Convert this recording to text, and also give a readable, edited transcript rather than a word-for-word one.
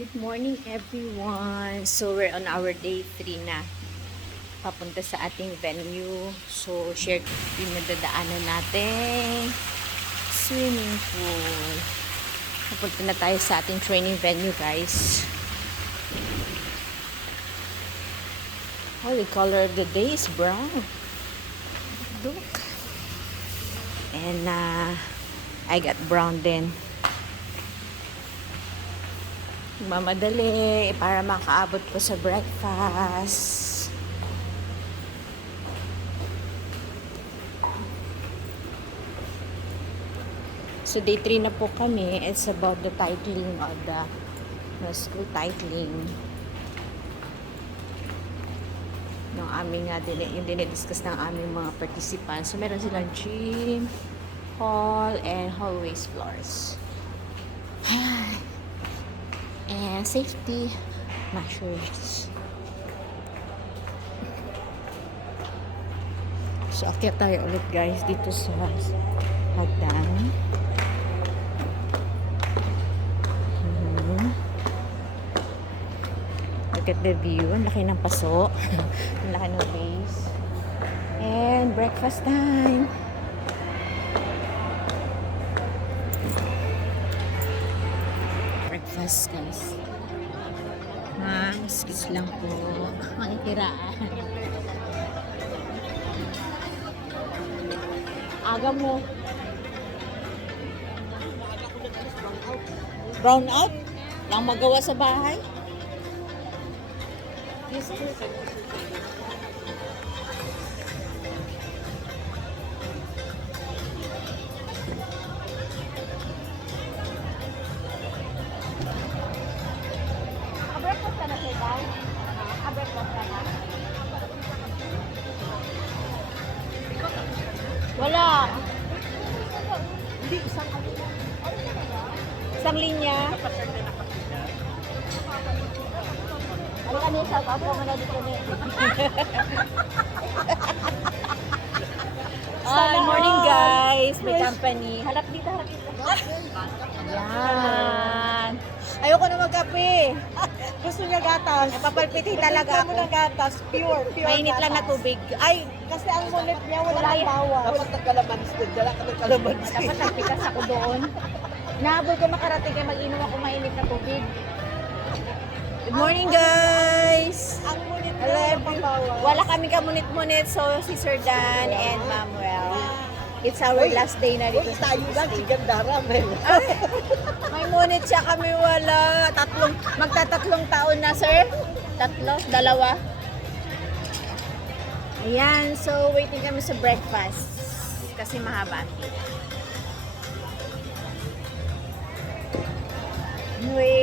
Good morning everyone. So we're on our day 3 na. Papunta sa ating venue. So share yung nadadaanan natin. Swimming pool. Papunta na tayo sa ating training venue, guys. Oh, the color of the day is brown. Look. And I got brown din. Mamadali para makaabot ko sa breakfast. So day 3 na po kami. It's about the titling of the school titling. Yung aming yung dinidiscuss ng aming mga participants. So meron silang gym, hall, and hallways floors. Ayan. And safety measures. So, akyat tayo ulit, guys, dito sa hagdan. Look at the view. Ang laki ng paso. Ang laki ng base. And breakfast time. Breakfast, guys. Excuse lang po. Makikiraan. Aga mo. Brown out? Lang magawa sa bahay? Yes, please. Wala. Hindi, isang linya. Ano ka niya, shout out ko muna dito niya. Morning guys, may company. Harap dito, harap dito. Yan. Ayoko na magkape. Gusto niya gatas. Napapalpitin talaga Gusto mo ako. ng gatas. Pure Mainit lang na gatas. tubig. Ay, Kasi ang mulit niya wala Wala nang yan. bawal. Dapat nagkalamansi. Dala ka ng kalamansi. dapat nagpikas ako doon. Nahabol ko makarating kaya mag-inom ako mainit na tubig. Good morning guys! Ang mulit niya Hello, wala pang bawal. Wala kami kamunit-munit, so si Sir Dan and Ma'am Well. It's our last day na Uy, dito. tayo lang. Si Gandara. May ngunit siya, kami wala. Magtatatlong taon na, sir. Tatlo? Dalawa? Ayan, so waiting kami sa breakfast. Kasi mahaba. Anyway,